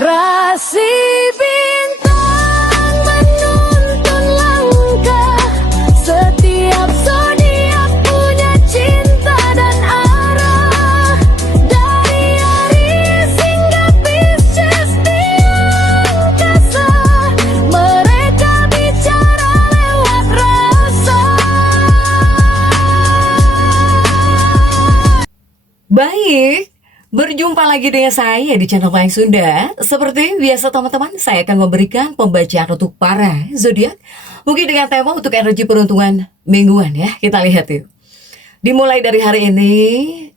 Rasi bintang menuntun langkah, setiap zodiak punya cinta dan arah. Dari Aries hingga Pisces di angkasa, mereka bicara lewat rasa. Baik, berjumpa lagi dengan saya di channel Mayang Sunda. Seperti biasa teman-teman, saya akan memberikan pembacaan untuk para zodiak. Mungkin dengan tema untuk energi peruntungan mingguan ya. Kita lihat yuk. Dimulai dari hari ini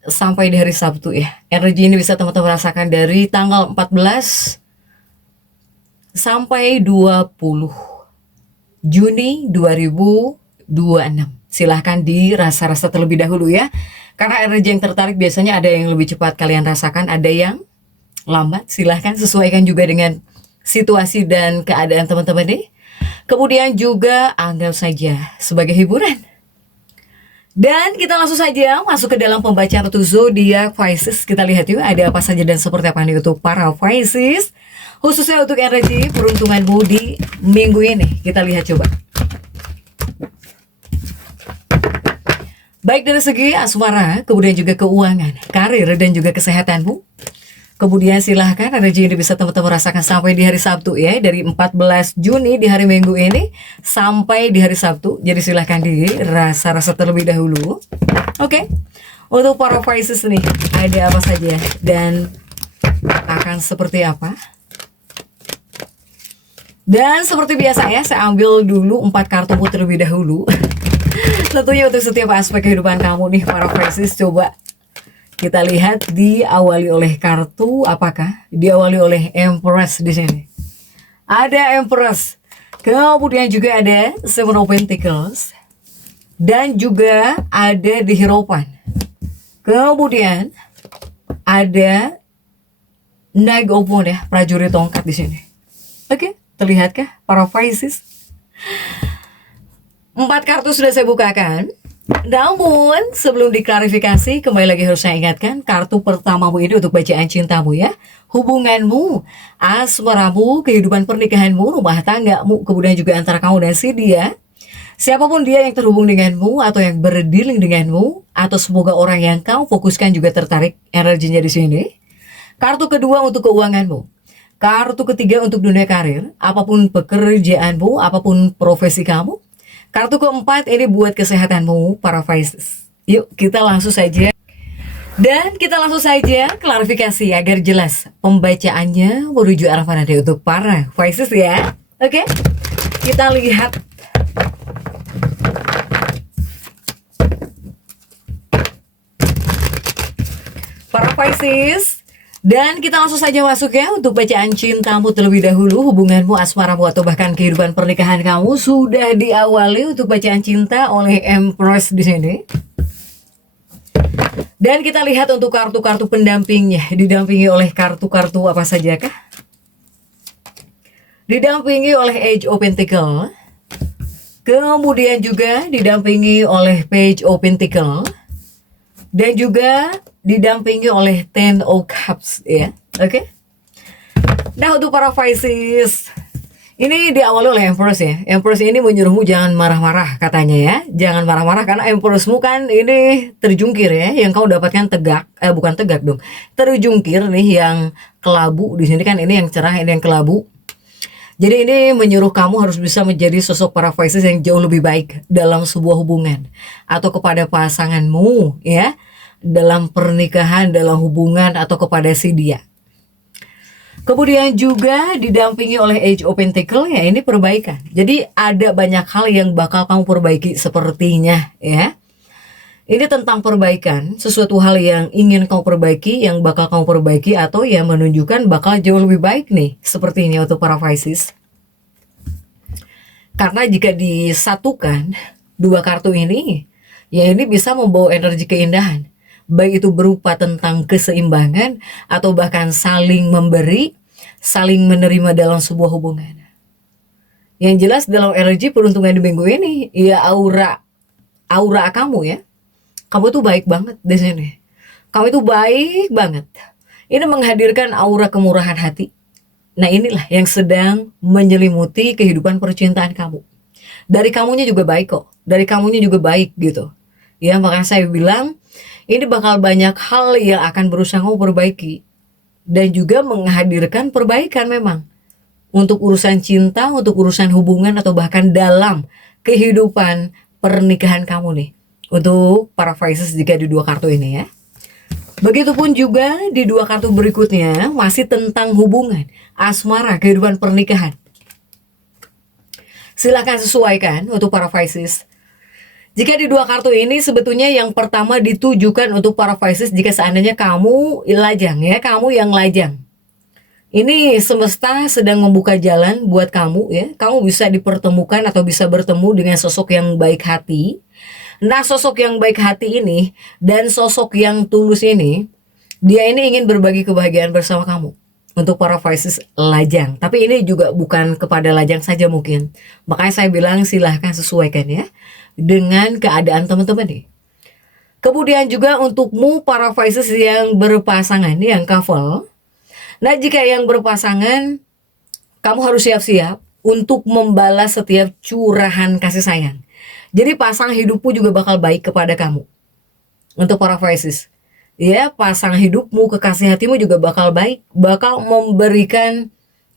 sampai di hari Sabtu ya. Energi ini bisa teman-teman rasakan dari tanggal 14 sampai 20 Juni 2026. Silahkan dirasa-rasa terlebih dahulu ya. Karena energi yang tertarik biasanya ada yang lebih cepat kalian rasakan, ada yang lambat. Silahkan sesuaikan juga dengan situasi dan keadaan teman-teman nih. Kemudian juga anggap saja sebagai hiburan. Dan kita langsung saja masuk ke dalam pembacaan untuk zodiak Pisces. Kita lihat yuk ada apa saja dan seperti apa nih untuk para Pisces, khususnya untuk energi peruntunganmu di minggu ini. Kita lihat coba. Baik dari segi asmara, kemudian juga keuangan, karir, dan juga kesehatanmu. Kemudian silahkan energi ini bisa teman-teman rasakan sampai di hari Sabtu ya. Dari 14 Juni di hari Minggu ini sampai di hari Sabtu. Jadi silahkan dirasa-rasa terlebih dahulu. Oke. Untuk para Pisces nih, ada apa saja dan akan seperti apa? Dan seperti biasa ya, saya ambil dulu 4 kartu terlebih dahulu. Tentunya untuk setiap aspek kehidupan kamu nih para Pisces, coba kita lihat diawali oleh kartu apakah? Diawali oleh Empress di sini. Ada Empress. Kemudian juga ada Seven of Pentacles dan juga ada di Hierophant. Kemudian ada Knight of Wands ya, prajurit tongkat di sini. Oke, terlihatkah para Pisces? 4 kartu sudah saya bukakan. Namun sebelum diklarifikasi, kembali lagi harus saya ingatkan, kartu pertamamu ini untuk bacaan cintamu ya. Hubunganmu, asmaramu, kehidupan pernikahanmu, rumah tanggamu, kemudian juga antara kamu dan si dia. Siapapun dia yang terhubung denganmu atau yang berdealing denganmu, atau semoga orang yang kau fokuskan juga tertarik energinya di sini. Kartu kedua untuk keuanganmu. Kartu ketiga untuk dunia karir, apapun pekerjaanmu, apapun profesi kamu. Kartu keempat ini buat kesehatanmu para Pisces. Yuk kita langsung saja. Dan kita langsung saja klarifikasi agar jelas pembacaannya menuju arah mana deh untuk para Pisces ya. Oke, kita lihat. Para Pisces. Dan kita langsung saja masuk ya untuk bacaan cintamu terlebih dahulu. Hubunganmu, asmaramu, atau bahkan kehidupan pernikahan kamu sudah diawali untuk bacaan cinta oleh Empress di sini. Dan kita lihat untuk kartu-kartu pendampingnya. Didampingi oleh kartu-kartu apa saja kah? Didampingi oleh Age of Pentacles. Kemudian juga didampingi oleh Page of Pentacles. Dan juga didampingi oleh Ten of Cups ya. Oke. Nah untuk para Pisces, ini diawali oleh Empress ya. Empress ini menyuruhmu jangan marah-marah katanya ya. Jangan marah-marah karena Empressmu kan ini terjungkir ya. Yang kau dapatkan tegak, bukan tegak dong. Terjungkir nih yang kelabu. Di sini kan ini yang cerah, ini yang kelabu. Jadi ini menyuruh kamu harus bisa menjadi sosok para Pisces yang jauh lebih baik dalam sebuah hubungan atau kepada pasanganmu ya, dalam pernikahan, dalam hubungan atau kepada si dia. Kemudian juga didampingi oleh Age of Pentacles ya, ini perbaikan. Jadi ada banyak hal yang bakal kamu perbaiki sepertinya ya. Ini tentang perbaikan, sesuatu hal yang ingin kamu perbaiki, yang bakal kamu perbaiki, atau yang menunjukkan bakal jauh lebih baik nih, seperti ini untuk para Pisces. Karena jika disatukan dua kartu ini, ya ini bisa membawa energi keindahan. Baik itu berupa tentang keseimbangan, atau bahkan saling memberi, saling menerima dalam sebuah hubungan. Yang jelas dalam energi peruntungan di minggu ini, ya aura kamu ya. Kamu tuh baik banget di sini. Kamu itu baik banget. Ini menghadirkan aura kemurahan hati. Nah inilah yang sedang menyelimuti kehidupan percintaan kamu. Dari kamunya juga baik kok, dari kamunya juga baik gitu. Ya makanya saya bilang ini bakal banyak hal yang akan berusaha kamu perbaiki. Dan juga menghadirkan perbaikan memang. Untuk urusan cinta, untuk urusan hubungan atau bahkan dalam kehidupan pernikahan kamu nih. Untuk para Pisces jika di 2 kartu ini ya. Begitupun juga di 2 kartu berikutnya masih tentang hubungan, asmara, kehidupan pernikahan. Silahkan sesuaikan untuk para Pisces. Jika di 2 kartu ini sebetulnya yang pertama ditujukan untuk para Pisces jika seandainya kamu lajang ya, kamu yang lajang. Ini semesta sedang membuka jalan buat kamu ya. Kamu bisa dipertemukan atau bisa bertemu dengan sosok yang baik hati. Nah sosok yang baik hati ini dan sosok yang tulus ini, dia ini ingin berbagi kebahagiaan bersama kamu. Untuk para Pisces lajang. Tapi ini juga bukan kepada lajang saja mungkin. Makanya saya bilang silahkan sesuaikan ya dengan keadaan teman-teman nih. Kemudian juga untukmu para Pisces yang berpasangan, yang couple. Nah jika yang berpasangan, kamu harus siap-siap untuk membalas setiap curahan kasih sayang. Jadi pasangan hidupmu juga bakal baik kepada kamu. Untuk para Pisces, ya pasangan hidupmu, kekasih hatimu juga bakal baik, bakal memberikan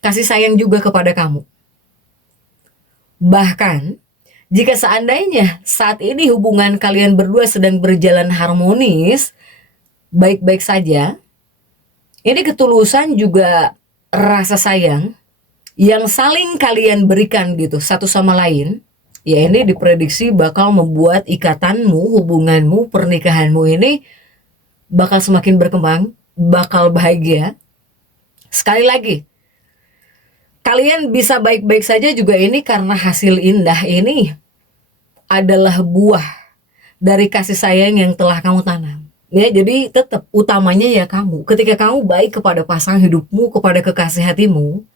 kasih sayang juga kepada kamu. Bahkan jika seandainya saat ini hubungan kalian berdua sedang berjalan harmonis, baik-baik saja, ini ketulusan juga rasa sayang yang saling kalian berikan gitu satu sama lain, ya ini diprediksi bakal membuat ikatanmu, hubunganmu, pernikahanmu ini bakal semakin berkembang, bakal bahagia. Sekali lagi, kalian bisa baik-baik saja juga ini karena hasil indah ini adalah buah dari kasih sayang yang telah kamu tanam. Ya, jadi tetap utamanya ya kamu. Ketika kamu baik kepada pasangan hidupmu, kepada kekasih hatimu,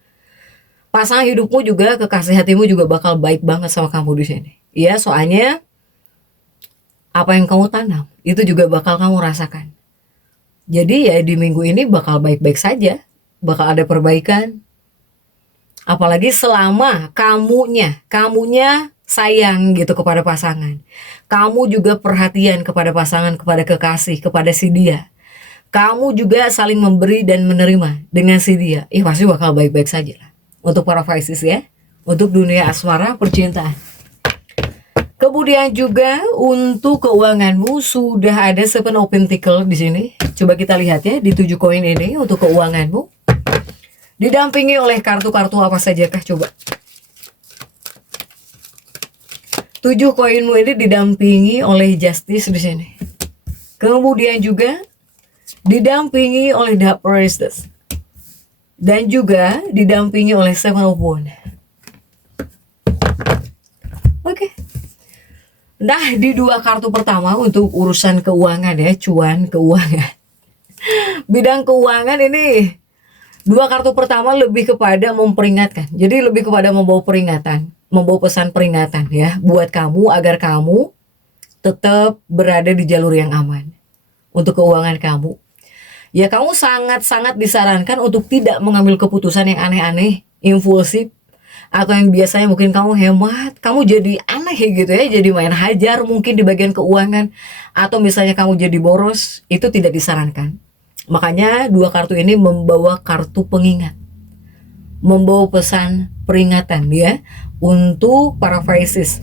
pasangan hidupmu juga, kekasih hatimu juga bakal baik banget sama kamu di sini. Ya, soalnya apa yang kamu tanam itu juga bakal kamu rasakan. Jadi ya di minggu ini bakal baik-baik saja, bakal ada perbaikan. Apalagi selama kamunya sayang gitu kepada pasangan. Kamu juga perhatian kepada pasangan, kepada kekasih, kepada si dia. Kamu juga saling memberi dan menerima dengan si dia. Pasti bakal baik-baik saja lah. Untuk para Pisces ya. Untuk dunia asmara percintaan. Kemudian juga untuk keuanganmu sudah ada 7 of Pentacles di sini. Coba kita lihat ya di 7 koin ini untuk keuanganmu. Didampingi oleh kartu-kartu apa saja kah coba? 7 koinmu ini didampingi oleh Justice di sini. Kemudian juga didampingi oleh The Priestess. Dan juga didampingi oleh 7 of Wands. Oke. Nah, di 2 kartu pertama untuk urusan keuangan ya, cuan keuangan. Bidang keuangan ini 2 kartu pertama lebih kepada memperingatkan. Jadi lebih kepada membawa peringatan, membawa pesan peringatan ya buat kamu agar kamu tetap berada di jalur yang aman untuk keuangan kamu. Ya kamu sangat-sangat disarankan untuk tidak mengambil keputusan yang aneh-aneh, impulsif, atau yang biasanya mungkin kamu hemat, kamu jadi aneh gitu ya, jadi main hajar mungkin di bagian keuangan, atau misalnya kamu jadi boros, itu tidak disarankan. Makanya 2 kartu ini membawa kartu pengingat, membawa pesan peringatan ya untuk para Pisces.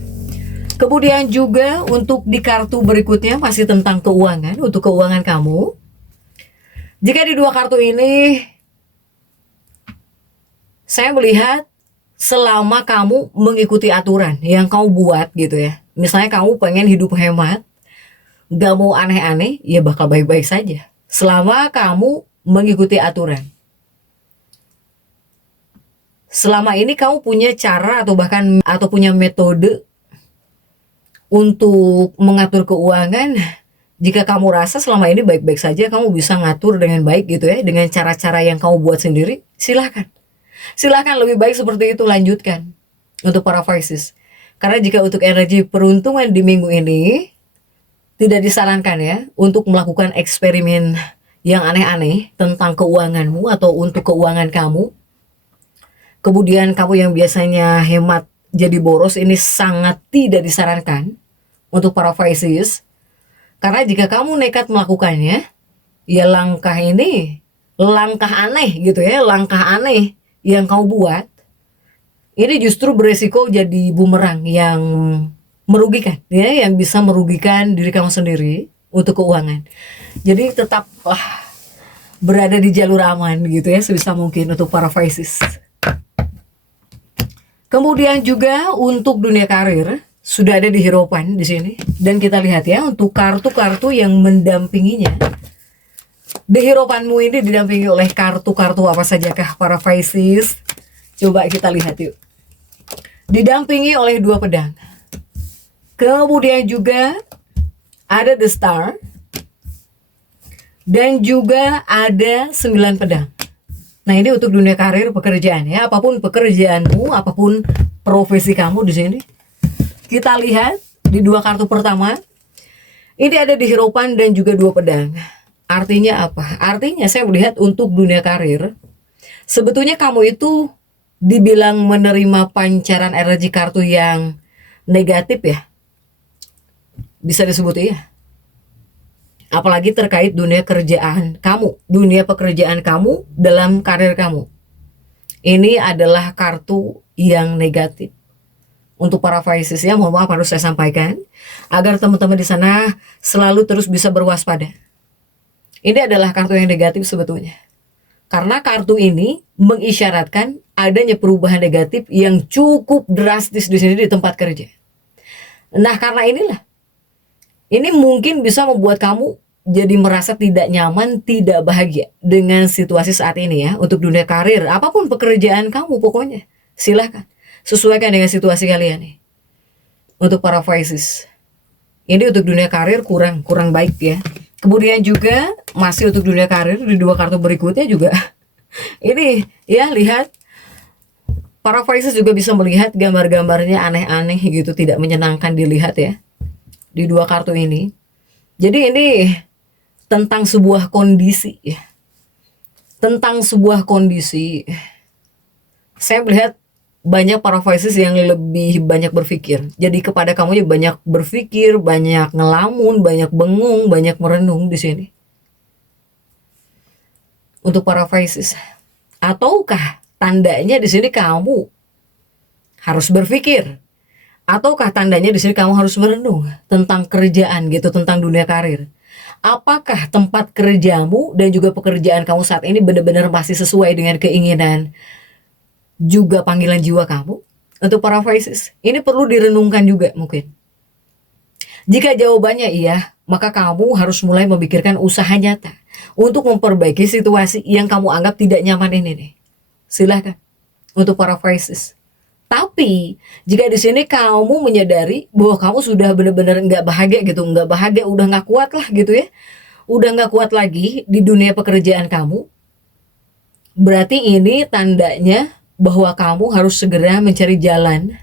Kemudian juga untuk di kartu berikutnya masih tentang keuangan, untuk keuangan kamu. Jika di 2 kartu ini saya melihat selama kamu mengikuti aturan yang kamu buat gitu ya. Misalnya kamu pengen hidup hemat, gak mau aneh-aneh, ya bakal baik-baik saja. Selama kamu mengikuti aturan. Selama ini kamu punya cara atau bahkan punya metode untuk mengatur keuangan. Jika kamu rasa selama ini baik-baik saja, kamu bisa ngatur dengan baik gitu ya, dengan cara-cara yang kamu buat sendiri, silahkan. Silahkan, lebih baik seperti itu, lanjutkan untuk para Pisces. Karena jika untuk energi peruntungan di minggu ini tidak disarankan ya untuk melakukan eksperimen yang aneh-aneh tentang keuanganmu atau untuk keuangan kamu. Kemudian kamu yang biasanya hemat jadi boros, ini sangat tidak disarankan untuk para Pisces. Karena jika kamu nekat melakukannya, ya langkah ini langkah aneh gitu ya, langkah aneh yang kamu buat ini justru beresiko jadi bumerang yang merugikan ya, yang bisa merugikan diri kamu sendiri untuk keuangan. Jadi tetaplah berada di jalur aman gitu ya sebisa mungkin untuk para Pisces. Kemudian juga untuk dunia karir sudah ada di Hierophant di sini, dan kita lihat ya untuk kartu-kartu yang mendampinginya. Di Hierophantmu ini didampingi oleh kartu-kartu apa sajakah para Pisces? Coba kita lihat yuk. Didampingi oleh 2 pedang. Kemudian juga ada The Star. Dan juga ada 9 pedang. Nah, ini untuk dunia karir, pekerjaan ya, apapun pekerjaanmu, apapun profesi kamu di sini. Kita lihat di 2 kartu pertama, ini ada di Hierophant dan juga 2 pedang. Artinya apa? Artinya saya melihat untuk dunia karir, sebetulnya kamu itu dibilang menerima pancaran energi kartu yang negatif ya, bisa disebut ya. Apalagi terkait dunia kerjaan kamu, dunia pekerjaan kamu dalam karir kamu. Ini adalah kartu yang negatif. Untuk para Pisces ya, mohon maaf harus saya sampaikan agar teman-teman di sana selalu terus bisa berwaspada. Ini adalah kartu yang negatif sebetulnya. Karena kartu ini mengisyaratkan adanya perubahan negatif yang cukup drastis di sini di tempat kerja. Nah, karena inilah ini mungkin bisa membuat kamu jadi merasa tidak nyaman, tidak bahagia dengan situasi saat ini ya. Untuk dunia karir, apapun pekerjaan kamu pokoknya, silahkan sesuaikan dengan situasi kalian nih. Untuk para Pisces, ini untuk dunia karir kurang baik ya. Kemudian juga masih untuk dunia karir di 2 kartu berikutnya juga. Ini ya, lihat para Pisces juga bisa melihat gambar-gambarnya aneh-aneh gitu, tidak menyenangkan dilihat ya. Di 2 kartu ini. Jadi ini tentang sebuah kondisi ya. Tentang sebuah kondisi. Saya melihat banyak para Pisces yang lebih banyak berpikir. Jadi kepada kamu banyak berpikir, banyak ngelamun, banyak bengung, banyak merenung di sini. Untuk para Pisces. Ataukah tandanya di sini kamu harus berpikir? Ataukah tandanya di sini kamu harus merenung tentang kerjaan gitu, tentang dunia karir? Apakah tempat kerjamu dan juga pekerjaan kamu saat ini benar-benar masih sesuai dengan keinginan juga panggilan jiwa kamu? Untuk para Pisces, ini perlu direnungkan juga mungkin. Jika jawabannya iya, maka kamu harus mulai memikirkan usaha nyata untuk memperbaiki situasi yang kamu anggap tidak nyaman ini nih. Silahkan untuk para Pisces. Tapi jika di sini kamu menyadari bahwa kamu sudah benar-benar nggak bahagia gitu, nggak bahagia, udah nggak kuat lah gitu ya, udah nggak kuat lagi di dunia pekerjaan kamu, berarti ini tandanya bahwa kamu harus segera mencari jalan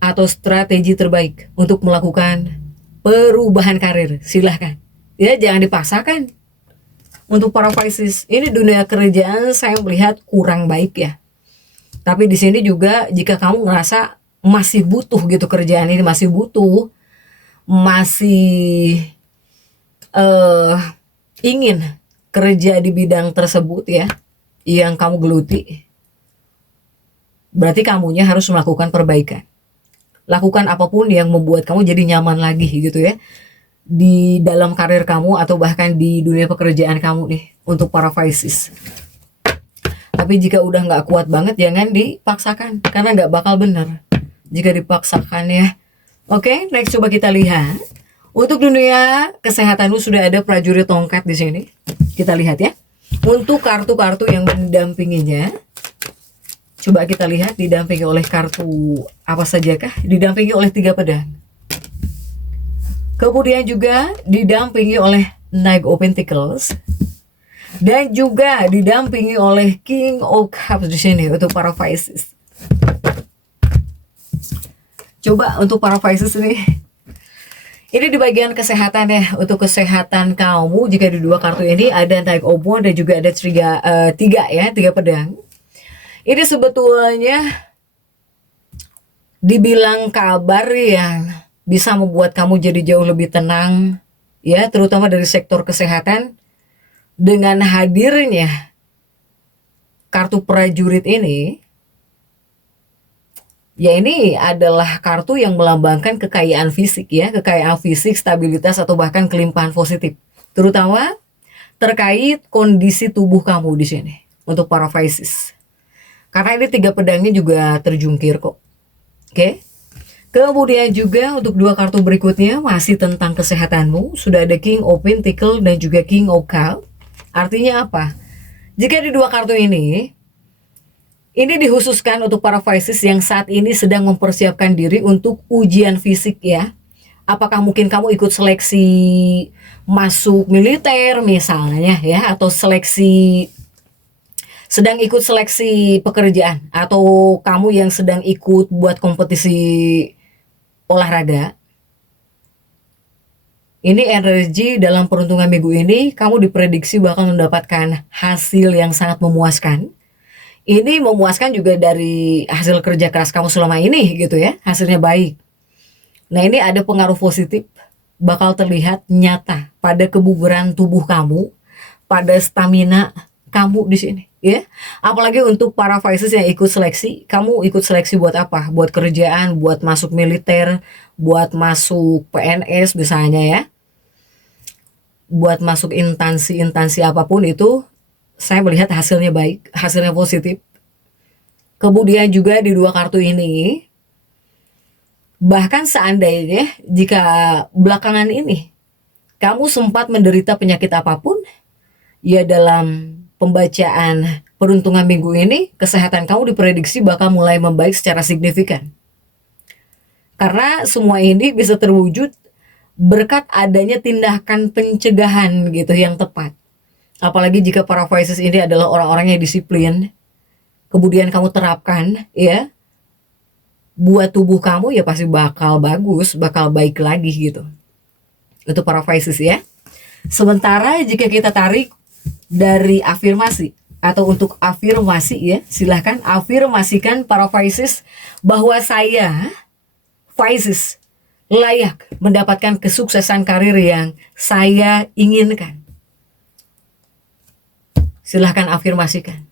atau strategi terbaik untuk melakukan perubahan karir. Silahkan ya, jangan dipaksakan. Untuk para Pisces, ini dunia kerjaan saya melihat kurang baik ya. Tapi di sini juga jika kamu ngerasa masih butuh gitu, kerjaan ini masih butuh, masih ingin kerja di bidang tersebut ya, yang kamu geluti, berarti kamunya harus melakukan perbaikan. Lakukan apapun yang membuat kamu jadi nyaman lagi gitu ya, di dalam karir kamu atau bahkan di dunia pekerjaan kamu nih untuk para Pisces. Tapi jika udah nggak kuat banget, jangan dipaksakan, karena nggak bakal bener jika dipaksakan ya. Oke, next coba kita lihat. Untuk dunia kesehatanmu sudah ada prajurit tongkat di sini. Kita lihat ya. Untuk kartu-kartu yang mendampinginya, coba kita lihat didampingi oleh kartu apa sajakah? Didampingi oleh 3 pedang. Kemudian juga didampingi oleh Knight of Pentacles. Dan juga didampingi oleh King of Cups di sini untuk para Pisces. Coba untuk para Pisces ini di bagian kesehatan ya. Untuk kesehatan kamu, jika di 2 kartu ini ada Knight of Wands dan juga ada 3 pedang. Ini sebetulnya dibilang kabar yang bisa membuat kamu jadi jauh lebih tenang, ya, terutama dari sektor kesehatan. Dengan hadirnya kartu prajurit ini, ya ini adalah kartu yang melambangkan kekayaan fisik, ya, kekayaan fisik, stabilitas, atau bahkan kelimpahan positif, terutama terkait kondisi tubuh kamu di sini untuk para Pisces. Karena ini 3 pedangnya juga terjungkir kok. Oke. Kemudian juga untuk 2 kartu berikutnya masih tentang kesehatanmu. Sudah ada King of Pentacles dan juga King of Cups. Artinya apa? Jika di 2 kartu ini dikhususkan untuk para Pisces yang saat ini sedang mempersiapkan diri untuk ujian fisik, ya. Apakah mungkin kamu ikut seleksi masuk militer misalnya, ya, atau sedang ikut seleksi pekerjaan, atau kamu yang sedang ikut buat kompetisi olahraga. Ini energi dalam peruntungan minggu ini, kamu diprediksi bakal mendapatkan hasil yang sangat memuaskan. Ini memuaskan juga dari hasil kerja keras kamu selama ini gitu, ya, hasilnya baik. Nah, ini ada pengaruh positif bakal terlihat nyata pada kebugaran tubuh kamu, pada stamina kamu di sini, ya. Apalagi untuk para Pisces yang ikut seleksi, kamu ikut seleksi buat apa? Buat kerjaan, buat masuk militer, buat masuk PNS misalnya, ya. Buat masuk instansi apapun itu, saya melihat hasilnya baik, hasilnya positif. Kemudian juga di 2 kartu ini, bahkan seandainya jika belakangan ini kamu sempat menderita penyakit apapun, ya, dalam pembacaan peruntungan minggu ini, kesehatan kamu diprediksi bakal mulai membaik secara signifikan. Karena semua ini bisa terwujud berkat adanya tindakan pencegahan gitu yang tepat. Apalagi jika para Pisces ini adalah orang-orang yang disiplin, kemudian kamu terapkan, ya, buat tubuh kamu, ya pasti bakal bagus, bakal baik lagi gitu. Untuk para Pisces, ya. Sementara jika kita tarik dari afirmasi atau untuk afirmasi, ya, silahkan afirmasikan para Pisces bahwa saya Pisces layak mendapatkan kesuksesan karir yang saya inginkan. Silahkan afirmasikan.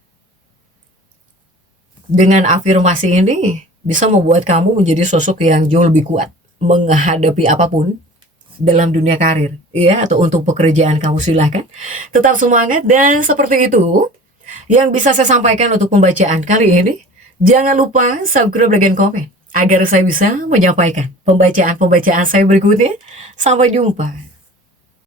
Dengan afirmasi ini bisa membuat kamu menjadi sosok yang jauh lebih kuat menghadapi apapun dalam dunia karir, ya, atau untuk pekerjaan kamu. Silahkan tetap semangat, dan seperti itu yang bisa saya sampaikan untuk pembacaan kali ini. Jangan lupa subscribe dan komen agar saya bisa menyampaikan pembacaan-pembacaan saya berikutnya. Sampai jumpa.